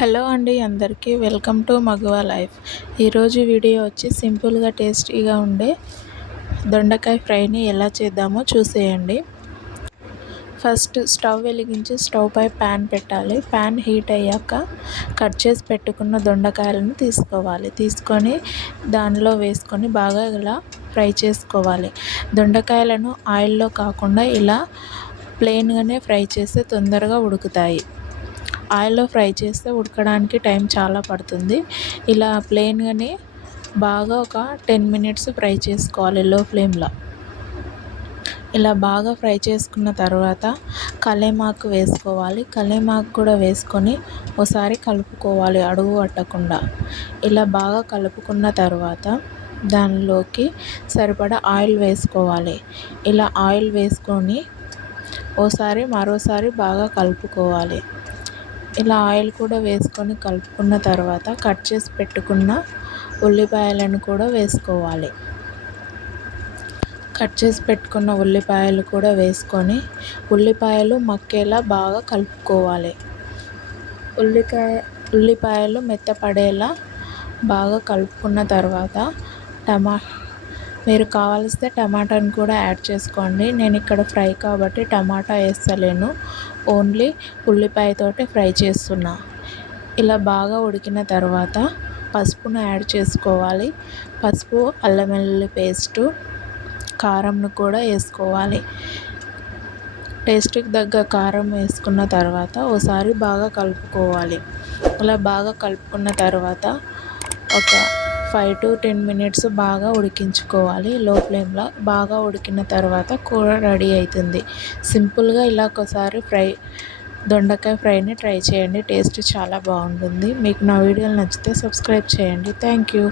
Hello అండి అందరికీ welcome to Maguva life. ఈరోజు వీడియో వచ్చి సింపుల్గా టేస్టీగా ఉండే దొండకాయ ఫ్రైని ఎలా చేద్దామో చూసేయండి. ఫస్ట్ స్టవ్ వెలిగించి స్టవ్ పై ప్యాన్ పెట్టాలి. ప్యాన్ హీట్ అయ్యాక కట్ చేసి పెట్టుకున్న దొండకాయలను తీసుకోవాలి. తీసుకొని దానిలో వేసుకొని బాగా ఇలా ఫ్రై చేసుకోవాలి. దొండకాయలను ఆయిల్లో కాకుండా ఇలా ప్లెయిన్గానే ఫ్రై చేస్తే తొందరగా ఉడుకుతాయి. ఆయిల్లో ఫ్రై చేస్తే ఉడకడానికి టైం చాలా పడుతుంది. ఇలా ప్లెయిన్గానే బాగా ఒక టెన్ మినిట్స్ ఫ్రై చేసుకోవాలి లో ఫ్లేమ్లో. ఇలా బాగా ఫ్రై చేసుకున్న తర్వాత కలేమాకు వేసుకోవాలి. కలేమాకు కూడా వేసుకొని ఒకసారి కలుపుకోవాలి అడుగు పట్టకుండా. ఇలా బాగా కలుపుకున్న తర్వాత దానిలోకి సరిపడా ఆయిల్ వేసుకోవాలి. ఇలా ఆయిల్ వేసుకొని ఓసారి మరోసారి బాగా కలుపుకోవాలి. ఇలా ఆయిల్ కూడా వేసుకొని కలుపుకున్న తర్వాత కట్ చేసి పెట్టుకున్న ఉల్లిపాయలను కూడా వేసుకోవాలి. కట్ చేసి పెట్టుకున్న ఉల్లిపాయలు కూడా వేసుకొని ఉల్లిపాయలు మక్కేలా బాగా కలుపుకోవాలి. ఉల్లికాయ ఉల్లిపాయలు మెత్తపడేలా బాగా కలుపుకున్న తర్వాత టమా మీరు కావాల్సితే టమాటాని కూడా యాడ్ చేసుకోండి. నేను ఇక్కడ ఫ్రై కాబట్టి టమాటా వేస్తలేను. ఓన్లీ ఉల్లిపాయతోటి ఫ్రై చేస్తున్నా. ఇలా బాగా ఉడికిన తర్వాత పసుపును యాడ్ చేసుకోవాలి. పసుపు అల్లం వెల్లుల్లి పేస్టు కారంను కూడా వేసుకోవాలి. టేస్ట్కి తగ్గ కారం వేసుకున్న తర్వాత ఒకసారి బాగా కలుపుకోవాలి. అలా బాగా కలుపుకున్న తర్వాత ఒక ఫైవ్ టు టెన్ మినిట్స్ బాగా ఉడికించుకోవాలి. లో ఫ్లేమ్లో బాగా ఉడికిన తర్వాత కూర రెడీ అవుతుంది సింపుల్గా ఇలా ఒకసారి ఫ్రై దొండకాయ ఫ్రైని ట్రై చేయండి. టేస్ట్ చాలా బాగుంటుంది. మీకు నా వీడియోలు నచ్చితే సబ్స్క్రైబ్ చేయండి. Thank you